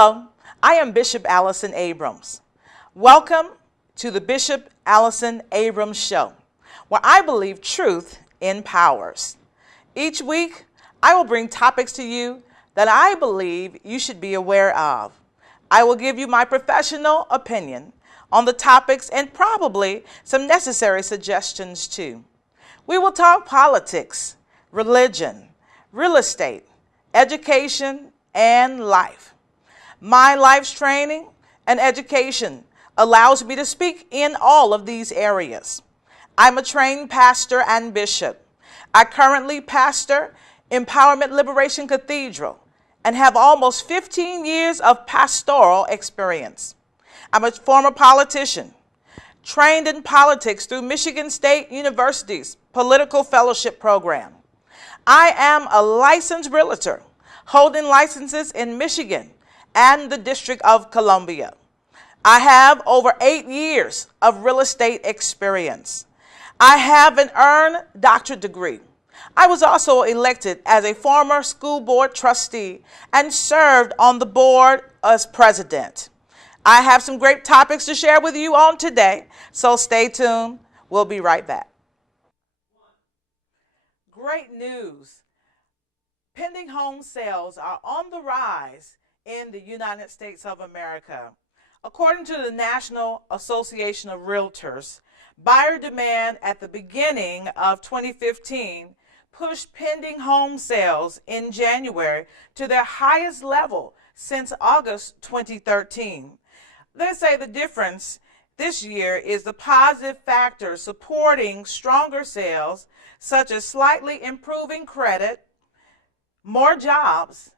Hello, I am Bishop Allyson Abrams. Welcome to the Bishop Allyson Abrams Show, where I believe truth empowers. Each week, I will bring topics to you that I believe you should be aware of. I will give you my professional opinion on the topics and probably some necessary suggestions too. We will talk politics, religion, real estate, education, and life. My life's training and education allows me to speak in all of these areas. I'm a trained pastor and bishop. I currently pastor Empowerment Liberation Cathedral and have almost 15 years of pastoral experience. I'm a former politician, trained in politics through Michigan State University's Political Fellowship Program. I am a licensed realtor, holding licenses in Michigan and the District of Columbia. I have over 8 years of real estate experience. I have an earned doctorate degree. I was also elected as a former school board trustee and served on the board as president. I have some great topics to share with you on today, so stay tuned. We'll be right back. Great news. Pending home sales are on the rise in the United States of America. According to the National Association of Realtors, buyer demand at the beginning of 2015 pushed pending home sales in January to their highest level since August 2013. They say the difference this year is the positive factors supporting stronger sales, such as slightly improving credit, more jobs,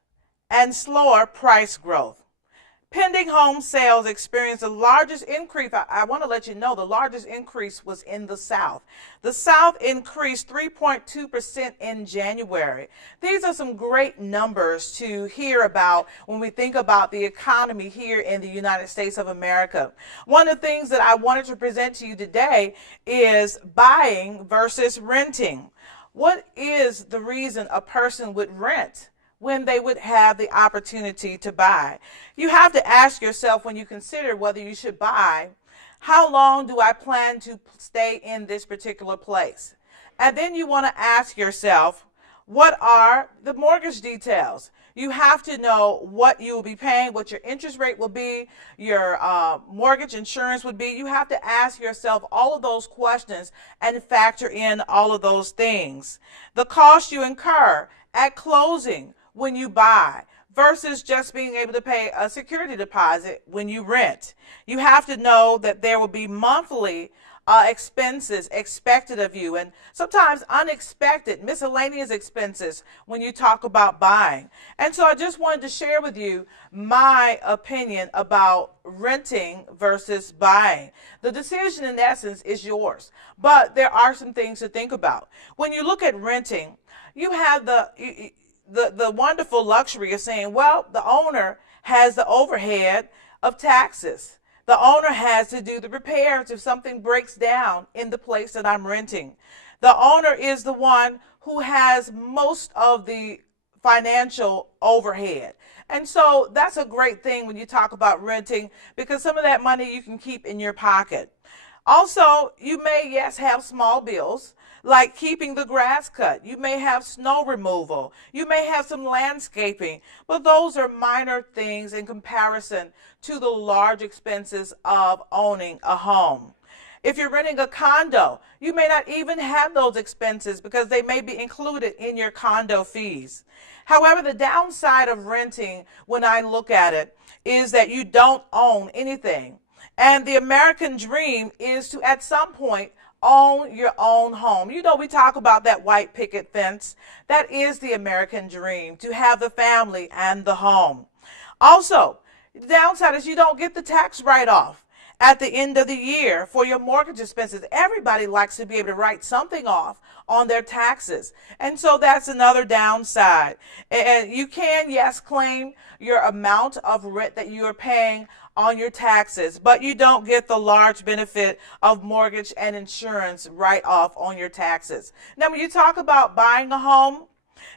and slower price growth. Pending home sales experienced the largest increase. I want to let you know the largest increase was in the South. The South increased 3.2% in January. These are some great numbers to hear about when we think about the economy here in the United States of America. One of the things that I wanted to present to you today is buying versus renting. What is the reason a person would rent when they would have the opportunity to buy? You have to ask yourself, when you consider whether you should buy, how long do I plan to stay in this particular place? And then you want to ask yourself, what are the mortgage details? You have to know what you will be paying, what your interest rate will be, your mortgage insurance would be. You have to ask yourself all of those questions and factor in all of those things. The cost you incur at closing when you buy versus just being able to pay a security deposit when you rent. You have to know that there will be monthly expenses expected of you, and sometimes unexpected miscellaneous expenses when you talk about buying. And so I just wanted to share with you my opinion about renting versus buying. The decision in essence is yours, but there are some things to think about. When you look at renting, you have the wonderful luxury of saying, well, the owner has the overhead of taxes. The owner has to do the repairs if something breaks down in the place that I'm renting. The owner is the one who has most of the financial overhead. And so that's a great thing when you talk about renting, because some of that money you can keep in your pocket. Also, you may, yes, have small bills like keeping the grass cut. You may have snow removal. You may have some landscaping, but those are minor things in comparison to the large expenses of owning a home. If you're renting a condo, you may not even have those expenses because they may be included in your condo fees. However, the downside of renting, when I look at it, is that you don't own anything. And the American dream is to, at some point, own your own home. You know, we talk about that white picket fence. That is the American dream, to have the family and the home. Also, the downside is you don't get the tax write-off at the end of the year for your mortgage expenses. Everybody likes to be able to write something off on their taxes. And so that's another downside. And you can, yes, claim your amount of rent that you are paying on your taxes, but you don't get the large benefit of mortgage and insurance write-off on your taxes. Now, when you talk about buying a home,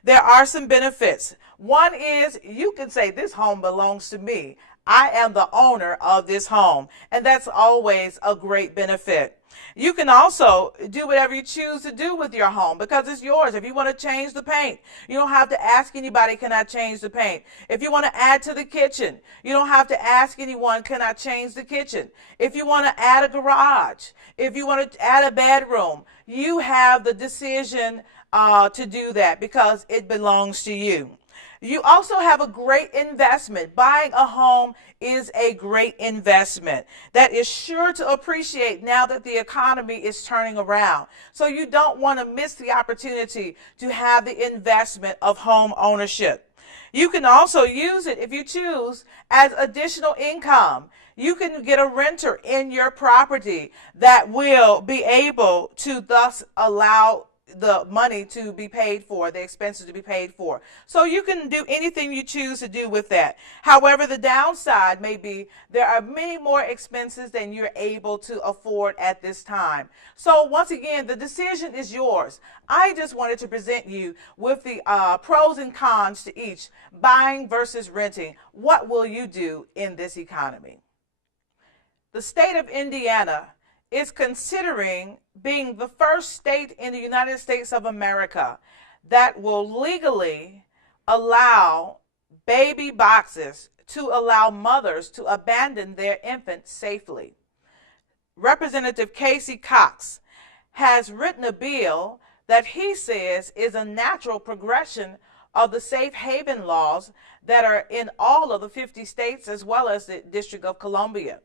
There are some benefits. One is you can say, this home belongs to me. I am the owner of this home. And that's always a great benefit. You can also do whatever you choose to do with your home because it's yours. If you want to change the paint, you don't have to ask anybody, can I change the paint? If you want to add to the kitchen, you don't have to ask anyone, can I change the kitchen? If you want to add a garage, if you want to add a bedroom, you have the decision to do that because it belongs to you. You also have a great investment. Buying a home is a great investment that is sure to appreciate now that the economy is turning around. So you don't want to miss the opportunity to have the investment of home ownership. You can also use it, if you choose, as additional income. You can get a renter in your property that will be able to thus allow the money to be paid for, the expenses to be paid for. So you can do anything you choose to do with that. However, the downside may be there are many more expenses than you're able to afford at this time. So once again, the decision is yours. I just wanted to present you with the pros and cons to each, buying versus renting. What will you do in this economy? The state of Indiana is considering being the first state in the United States of America that will legally allow baby boxes to allow mothers to abandon their infants safely. Representative Casey Cox has written a bill that he says is a natural progression of the safe haven laws that are in all of the 50 states as well as the District of Columbia.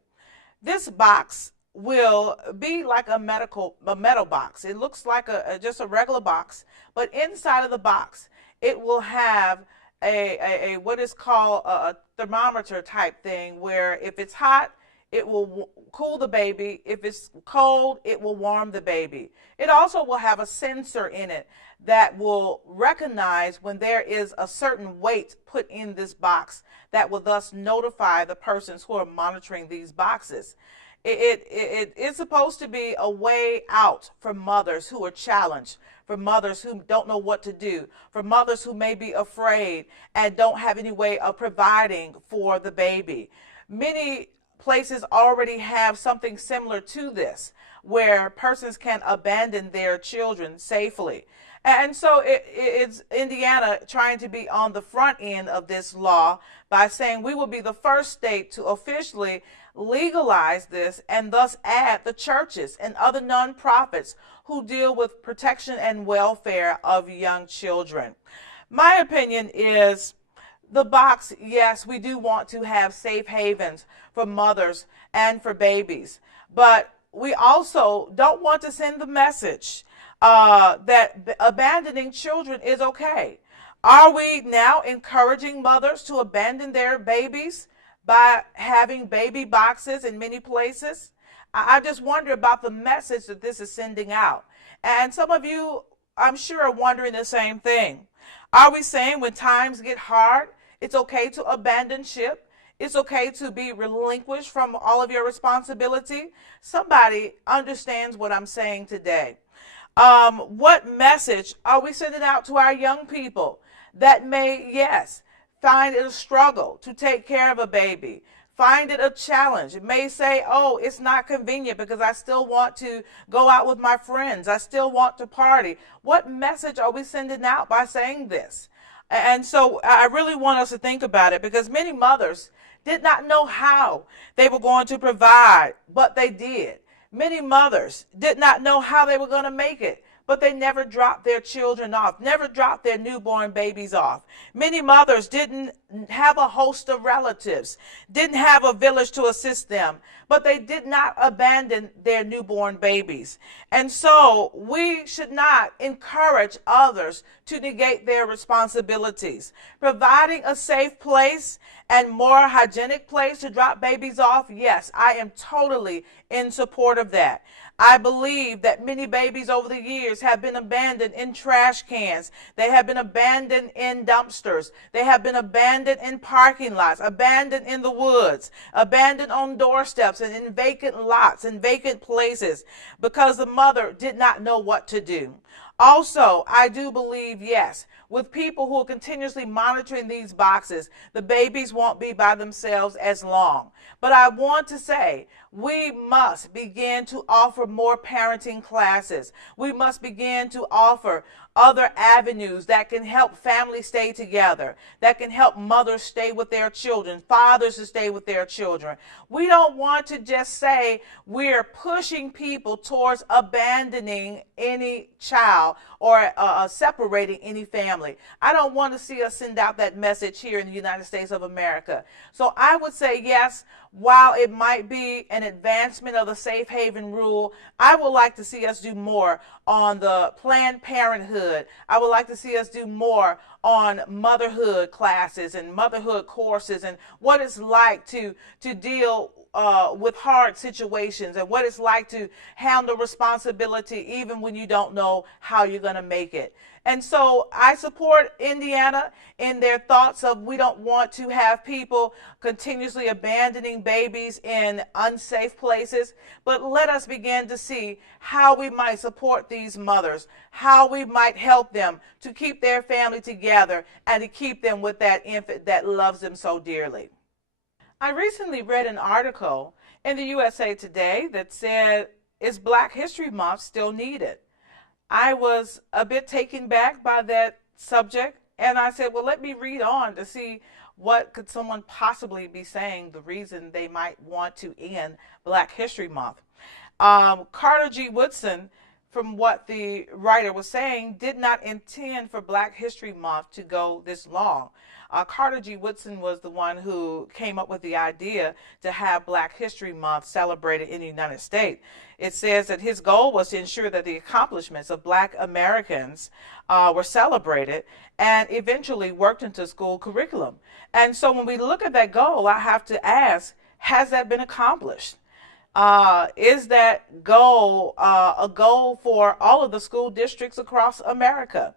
This box will be like a metal box. It looks like just a regular box, but inside of the box, it will have a what is called a thermometer type thing, where if it's hot, it will cool the baby. If it's cold, it will warm the baby. It also will have a sensor in it that will recognize when there is a certain weight put in this box that will thus notify the persons who are monitoring these boxes. It is supposed to be a way out for mothers who are challenged, for mothers who don't know what to do, for mothers who may be afraid and don't have any way of providing for the baby. Many places already have something similar to this, where persons can abandon their children safely. And so it's Indiana trying to be on the front end of this law by saying we will be the first state to officially legalize this and thus add the churches and other nonprofits who deal with protection and welfare of young children. My opinion is the box, yes, we do want to have safe havens for mothers and for babies, but we also don't want to send the message that abandoning children is okay. Are we now encouraging mothers to abandon their babies by having baby boxes in many places? I just wonder about the message that this is sending out. And some of you, I'm sure, are wondering the same thing. Are we saying when times get hard, it's okay to abandon ship? It's okay to be relinquished from all of your responsibility? Somebody understands what I'm saying today. What message are we sending out to our young people that may, yes, find it a struggle to take care of a baby, find it a challenge? It may say, oh, it's not convenient because I still want to go out with my friends. I still want to party. What message are we sending out by saying this? And so I really want us to think about it, because many mothers did not know how they were going to provide, but they did. Many mothers did not know how they were going to make it, but they never dropped their children off, never dropped their newborn babies off. Many mothers didn't have a host of relatives, didn't have a village to assist them, but they did not abandon their newborn babies. And so we should not encourage others to negate their responsibilities. Providing a safe place and more hygienic place to drop babies off, yes, I am totally in support of that. I believe that many babies over the years have been abandoned in trash cans. They have been abandoned in dumpsters. They have been abandoned in parking lots, abandoned in the woods, abandoned on doorsteps and in vacant lots and vacant places because the mother did not know what to do. Also, I do believe, yes, with people who are continuously monitoring these boxes, the babies won't be by themselves as long. But I want to say, we must begin to offer more parenting classes. We must begin to offer other avenues that can help families stay together, that can help mothers stay with their children, fathers to stay with their children. We don't want to just say we're pushing people towards abandoning any child or separating any family. I don't want to see us send out that message here in the United States of America. So I would say, yes, while it might be an advancement of the safe haven rule, I would like to see us do more on the Planned Parenthood. I would like to see us do more on motherhood classes and motherhood courses and what it's like to deal with hard situations and what it's like to handle responsibility even when you don't know how you're going to make it. And so I support Indiana in their thoughts of we don't want to have people continuously abandoning babies in unsafe places, but let us begin to see how we might support these mothers, how we might help them to keep their family together and to keep them with that infant that loves them so dearly. I recently read an article in the USA Today that said, is Black History Month still needed? I was a bit taken back by that subject, and I said, well, let me read on to see what could someone possibly be saying the reason they might want to end Black History Month. Carter G. Woodson, from what the writer was saying, did not intend for Black History Month to go this long. Carter G. Woodson was the one who came up with the idea to have Black History Month celebrated in the United States. It says that his goal was to ensure that the accomplishments of Black Americans were celebrated and eventually worked into school curriculum. And so when we look at that goal, I have to ask, has that been accomplished? Is that goal a goal for all of the school districts across America?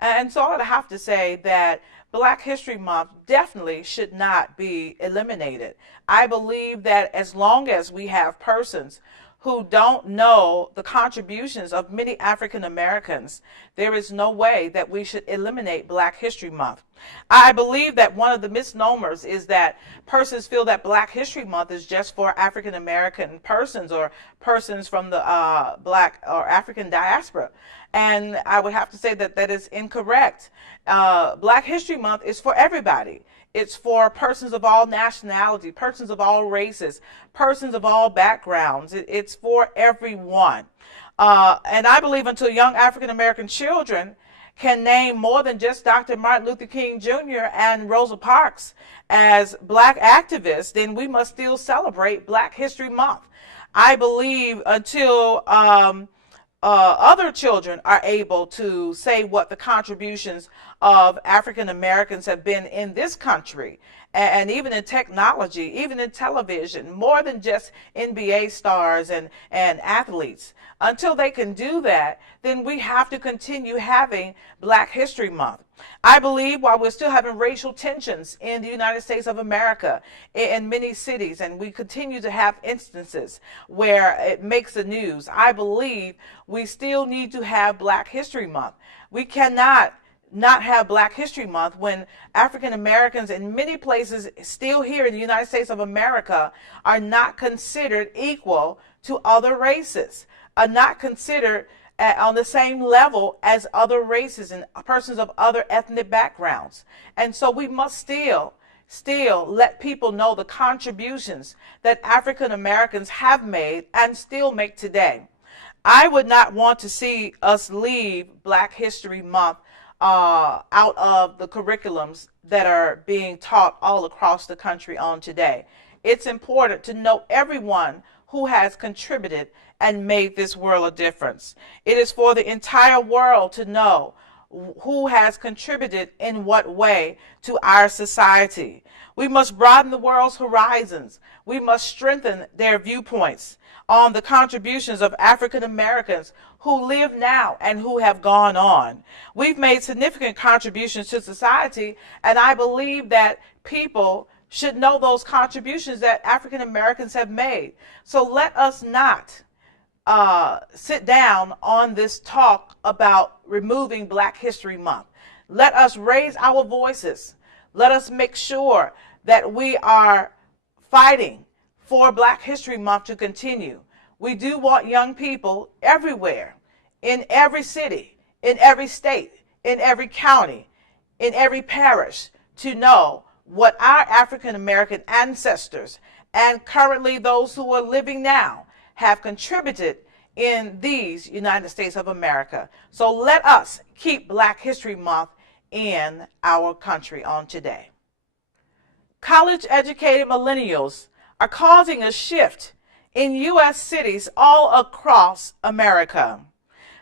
And so I would have to say that Black History Month definitely should not be eliminated. I believe that as long as we have persons who don't know the contributions of many African Americans, there is no way that we should eliminate Black History Month. I believe that one of the misnomers is that persons feel that Black History Month is just for African American persons or persons from the Black or African diaspora. And I would have to say that that is incorrect. Black History Month is for everybody. It's for persons of all nationality, persons of all races, persons of all backgrounds. It's for everyone. And I believe until young African American children can name more than just Dr. Martin Luther King Jr. and Rosa Parks as Black activists, then we must still celebrate Black History Month. I believe until other children are able to say what the contributions of African Americans have been in this country, and even in technology, even in television, more than just NBA stars and athletes. Until they can do that, then we have to continue having Black History Month. I believe while we're still having racial tensions in the United States of America, in many cities, and we continue to have instances where it makes the news, I believe we still need to have Black History Month. We cannot not have Black History Month when African Americans in many places still here in the United States of America are not considered equal to other races, are not considered on the same level as other races and persons of other ethnic backgrounds. And so we must still let people know the contributions that African Americans have made and still make today. I would not want to see us leave Black History Month out of the curriculums that are being taught all across the country on today. It's important to know everyone who has contributed and made this world a difference. It is for the entire world to know who has contributed in what way to our society. We must broaden the world's horizons. We must strengthen their viewpoints on the contributions of African Americans who live now and who have gone on. We've made significant contributions to society, and I believe that people should know those contributions that African Americans have made. So let us not sit down on this talk about removing Black History Month. Let us raise our voices. Let us make sure that we are fighting for Black History Month to continue. We do want young people everywhere, in every city, in every state, in every county, in every parish, to know what our African American ancestors and currently those who are living now have contributed in these United States of America. So let us keep Black History Month in our country on today. College-educated millennials are causing a shift in U.S. cities all across America.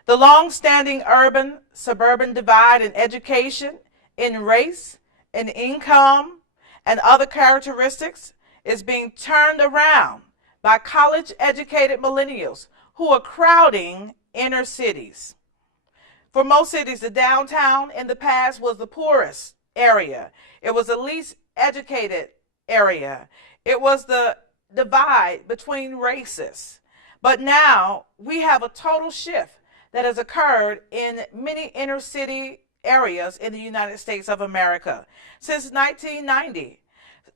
The long-standing urban-suburban divide in education, in race, in income, and other characteristics is being turned around by college-educated millennials who are crowding inner cities. For most cities, the downtown in the past was the poorest area. It was the least educated area. It was the divide between races. But now we have a total shift that has occurred in many inner city areas in the United States of America. Since 1990,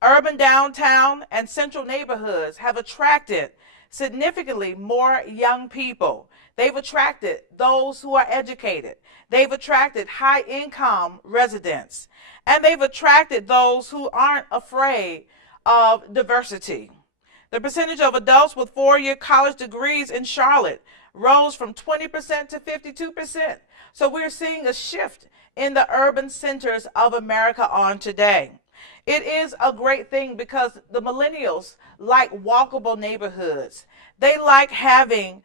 urban downtown and central neighborhoods have attracted significantly more young people. They've attracted those who are educated. They've attracted high-income residents. And they've attracted those who aren't afraid of diversity. The percentage of adults with four-year college degrees in Charlotte rose from 20% to 52%. So we're seeing a shift in the urban centers of America on today. It is a great thing because the millennials like walkable neighborhoods. They like having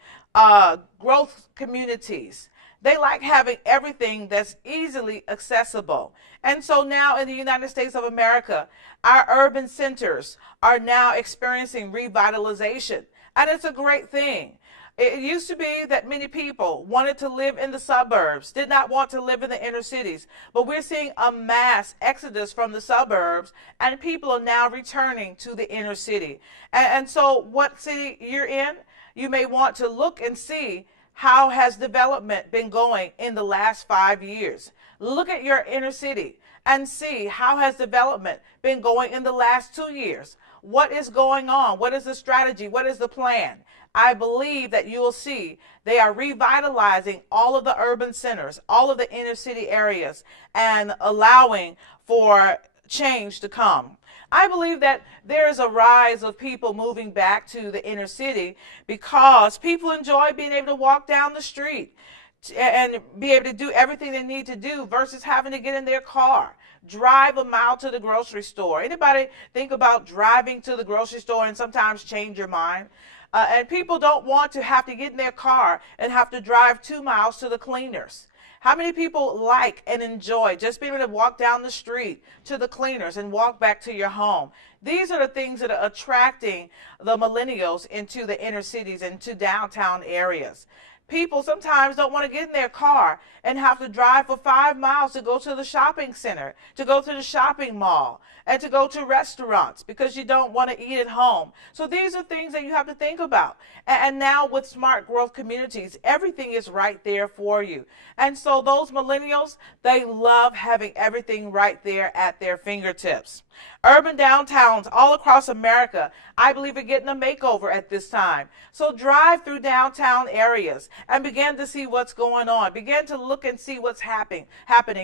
growth communities. They like having everything that's easily accessible. And so now in the United States of America, our urban centers are now experiencing revitalization. And it's a great thing. It used to be that many people wanted to live in the suburbs, did not want to live in the inner cities. But we're seeing a mass exodus from the suburbs, and people are now returning to the inner city. And so what city you're in, you may want to look and see how has development been going in the last 5 years. Look at your inner city and see how has development been going in the last 2 years. What is going on? What is the strategy? What is the plan? I believe that you will see they are revitalizing all of the urban centers, all of the inner city areas, and allowing for change to come. I believe that there is a rise of people moving back to the inner city because people enjoy being able to walk down the street and be able to do everything they need to do versus having to get in their car, drive a mile to the grocery store. Anybody think about driving to the grocery store and sometimes change your mind? And people don't want to have to get in their car and have to drive 2 miles to the cleaners. How many people like and enjoy just being able to walk down the street to the cleaners and walk back to your home? These are the things that are attracting the millennials into the inner cities and to downtown areas. People sometimes don't want to get in their car and have to drive for 5 miles to go to the shopping center, to go to the shopping mall, and to go to restaurants because you don't want to eat at home. So these are things that you have to think about. And now with smart growth communities, everything is right there for you. And so those millennials, they love having everything right there at their fingertips. Urban downtowns all across America, I believe, are getting a makeover at this time. So drive through downtown areas and begin to see what's going on. Begin to look and see what's happening.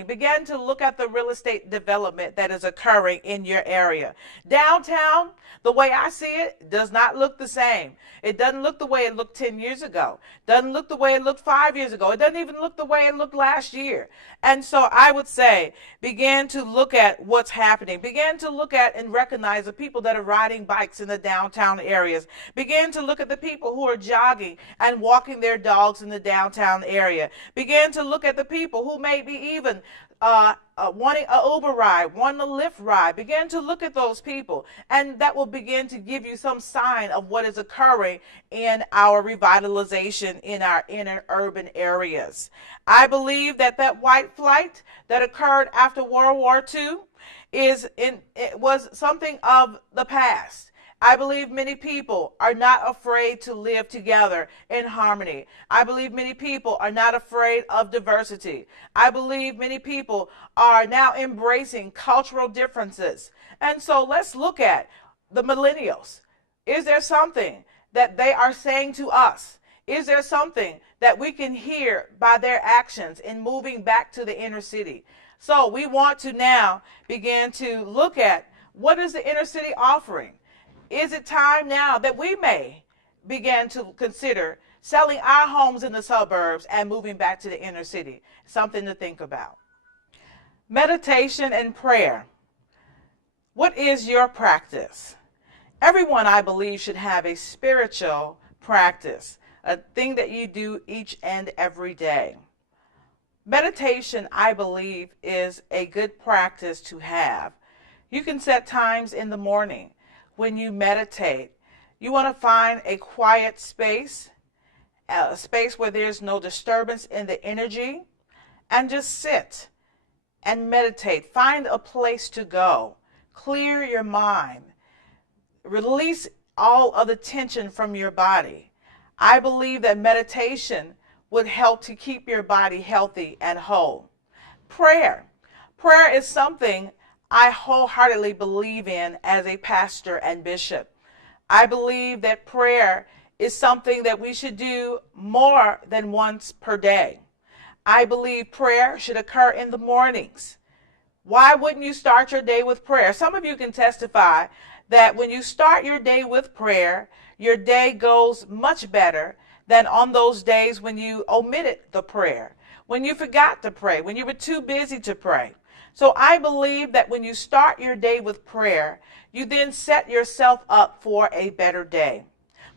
Begin to look at the real estate development that is occurring in your area. Downtown, the way I see it, does not look the same. It doesn't look the way it looked 10 years ago. Doesn't look the way it looked 5 years ago. It doesn't even look the way it looked last year. And so I would say, begin to look at what's happening. Begin to look at and recognize the people that are riding bikes in the downtown areas. Begin to look at the people who are jogging and walking their dogs in the downtown area. Begin to look at the people who may be even wanting an Uber ride, wanting a Lyft ride. Begin to look at those people, and that will begin to give you some sign of what is occurring in our revitalization in our inner urban areas. I believe that that white flight that occurred after World War II it was something of the past. I believe many people are not afraid to live together in harmony. I believe many people are not afraid of diversity. I believe many people are now embracing cultural differences. And so let's look at the millennials. Is there something that they are saying to us? Is there something that we can hear by their actions in moving back to the inner city? So we want to now begin to look at what is the inner city offering. Is it time now that we may begin to consider selling our homes in the suburbs and moving back to the inner city? Something to think about. Meditation and prayer. What is your practice? Everyone, I believe, should have a spiritual practice, a thing that you do each and every day. Meditation, I believe, is a good practice to have. You can set times in the morning when you meditate. You want to find a quiet space, a space where there's no disturbance in the energy, and just sit and meditate. Find a place to go. Clear your mind. Release all of the tension from your body. I believe that meditation would help to keep your body healthy and whole. Prayer. Prayer is something I wholeheartedly believe in as a pastor and bishop. I believe that prayer is something that we should do more than once per day. I believe prayer should occur in the mornings. Why wouldn't you start your day with prayer? Some of you can testify that when you start your day with prayer, your day goes much better than on those days when you omitted the prayer, when you forgot to pray, when you were too busy to pray. So I believe that when you start your day with prayer, you then set yourself up for a better day.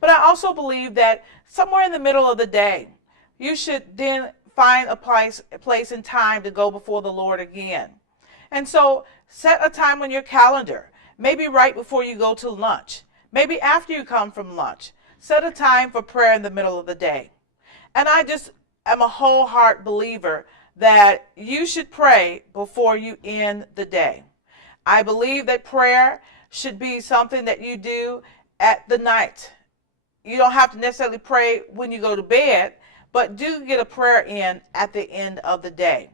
But I also believe that somewhere in the middle of the day, you should then find a place and time to go before the Lord again. And so set a time on your calendar, maybe right before you go to lunch, maybe after you come from lunch. Set a time for prayer in the middle of the day. And I just am a whole heart believer that you should pray before you end the day. I believe that prayer should be something that you do at the night. You don't have to necessarily pray when you go to bed, but do get a prayer in at the end of the day.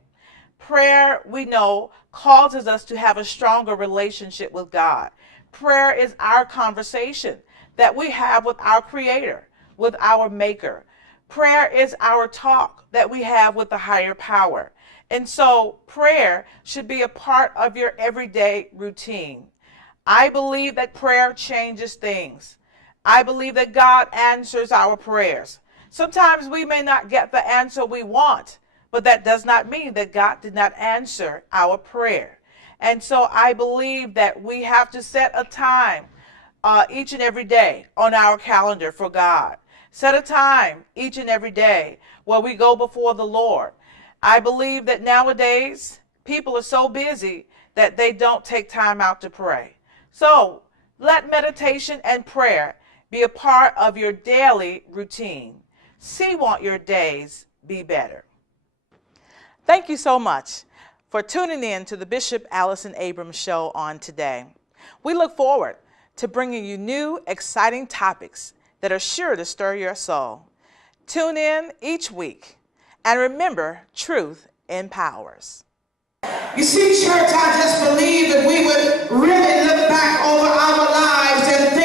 Prayer, we know, causes us to have a stronger relationship with God. Prayer is our conversation that we have with our Creator, with our Maker. Prayer is our talk that we have with the higher power. And so prayer should be a part of your everyday routine. I believe that prayer changes things. I believe that God answers our prayers. Sometimes we may not get the answer we want, but that does not mean that God did not answer our prayer. And so I believe that we have to set a time each and every day on our calendar for God. Set a time each and every day where we go before the Lord. I believe that nowadays people are so busy that they don't take time out to pray. So let meditation and prayer be a part of your daily routine. See, won't your days be better? Thank you so much for tuning in to the Bishop Allyson Abrams Show on today. We look forward to bringing you new, exciting topics that are sure to stir your soul. Tune in each week, and remember, truth empowers. You see, church, I just believe that we would really look back over our lives and